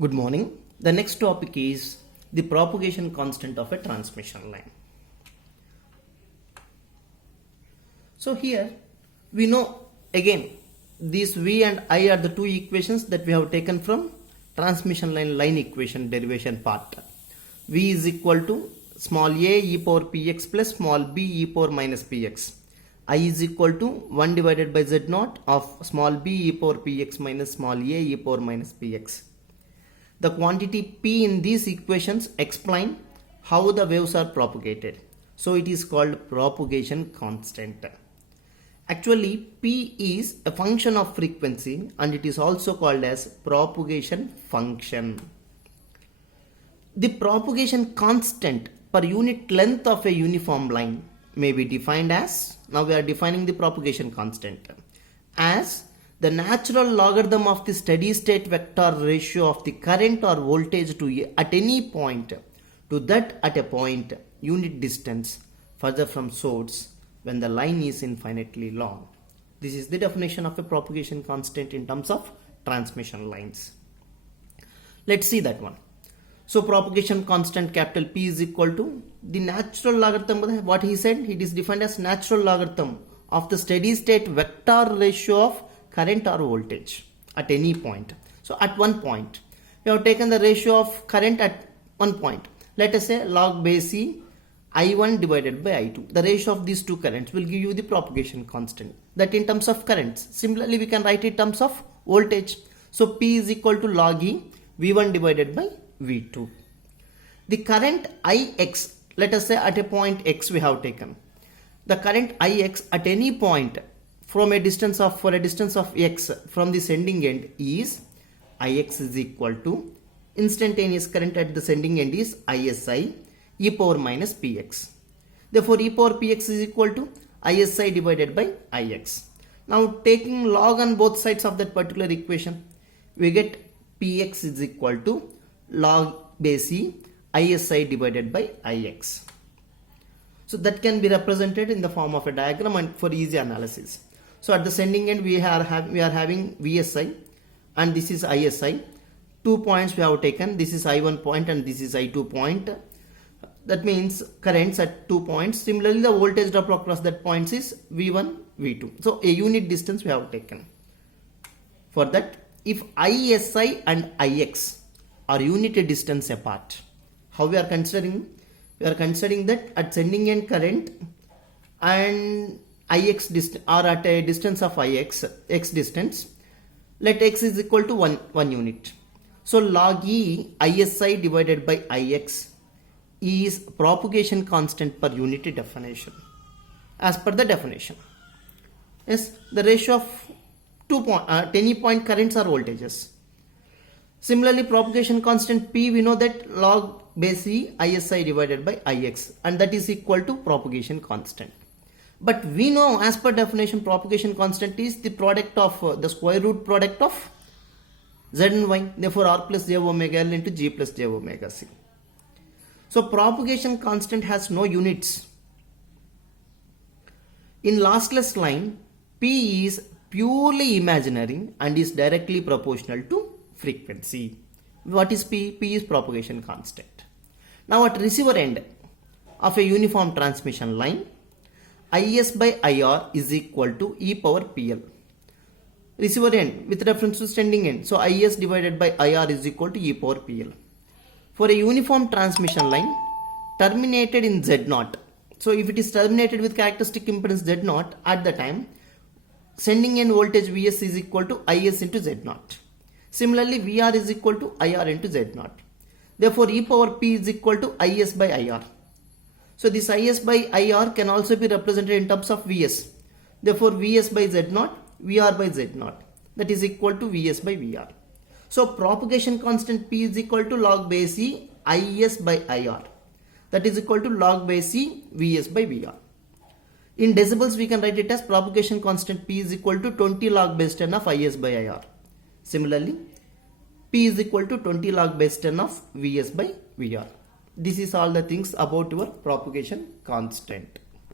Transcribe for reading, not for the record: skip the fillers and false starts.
Good morning. The next topic is the propagation constant of a transmission line. So here we know again these V and I are the two equations that we have taken from transmission line equation derivation part. V is equal to small a e power px plus small b e power minus px. I is equal to 1 divided by z naught of small b e power px minus small a e power minus px. The quantity p in these equations explain how the waves are propagated. So it is called propagation constant. Actually, p is a function of frequency and it is also called as propagation function. The propagation constant per unit length of a uniform line may be defined as, now we are defining the propagation constant, as the natural logarithm of the steady state vector ratio of the current or voltage at any point to that at a point unit distance further from source when the line is infinitely long. This is the definition of a propagation constant in terms of transmission lines. Let's see that one. So propagation constant capital P is equal to the natural logarithm. What he said, it is defined as natural logarithm of the steady state vector ratio of current or voltage at any point. So at one point we have taken the ratio of current at one point. Let us say log base E I1 divided by I2. The ratio of these two currents will give you the propagation constant, that in terms of currents. Similarly, we can write it in terms of voltage. So P is equal to log E V1 divided by V2. The current Ix, let us say at a point X we have taken. The current Ix at any point from a distance of x from the sending end is Ix is equal to instantaneous current at the sending end is ISI e power minus Px. Therefore, e power Px is equal to ISI divided by Ix. Now taking log on both sides of that particular equation, we get Px is equal to log base E ISI divided by Ix. So that can be represented in the form of a diagram and for easy analysis. So at the sending end we are having VSI and this is ISI. 2 points we have taken. This is I1 point and this is I2 point. That means currents at 2 points. Similarly, the voltage drop across that points is V1, V2. So a unit distance we have taken. For that, if ISI and Ix are unit distance apart, how we are considering? We are considering that at sending end current and Ix are at a distance of Ix, x distance, let x is equal to 1 unit. So log E ISI divided by Ix is propagation constant per unit definition. As per the definition, yes, the ratio of any point currents or voltages. Similarly, propagation constant P, we know that log base E ISI divided by Ix, and that is equal to propagation constant. But we know as per definition propagation constant is the product of the square root product of z and y. Therefore r plus j omega l into g plus j omega c. So propagation constant has no units. In lossless line, P is purely imaginary and is directly proportional to frequency. What is P? P is propagation constant. Now at receiver end of a uniform transmission line, Is by IR is equal to e power PL. Receiver end with reference to sending end. So Is divided by IR is equal to e power PL. For a uniform transmission line terminated in Z0. So if it is terminated with characteristic impedance Z0 at the time, sending end voltage Vs is equal to Is into Z0. Similarly, Vr is equal to IR into Z0. Therefore, e power P is equal to Is by IR. So this Is by IR can also be represented in terms of Vs. Therefore, Vs by Z0, Vr by Z0. That is equal to Vs by Vr. So propagation constant P is equal to log base E Is by IR. That is equal to log base E Vs by Vr. In decibels, we can write it as propagation constant P is equal to 20 log base 10 of Is by IR. Similarly, P is equal to 20 log base 10 of Vs by Vr. This is all the things about your propagation constant.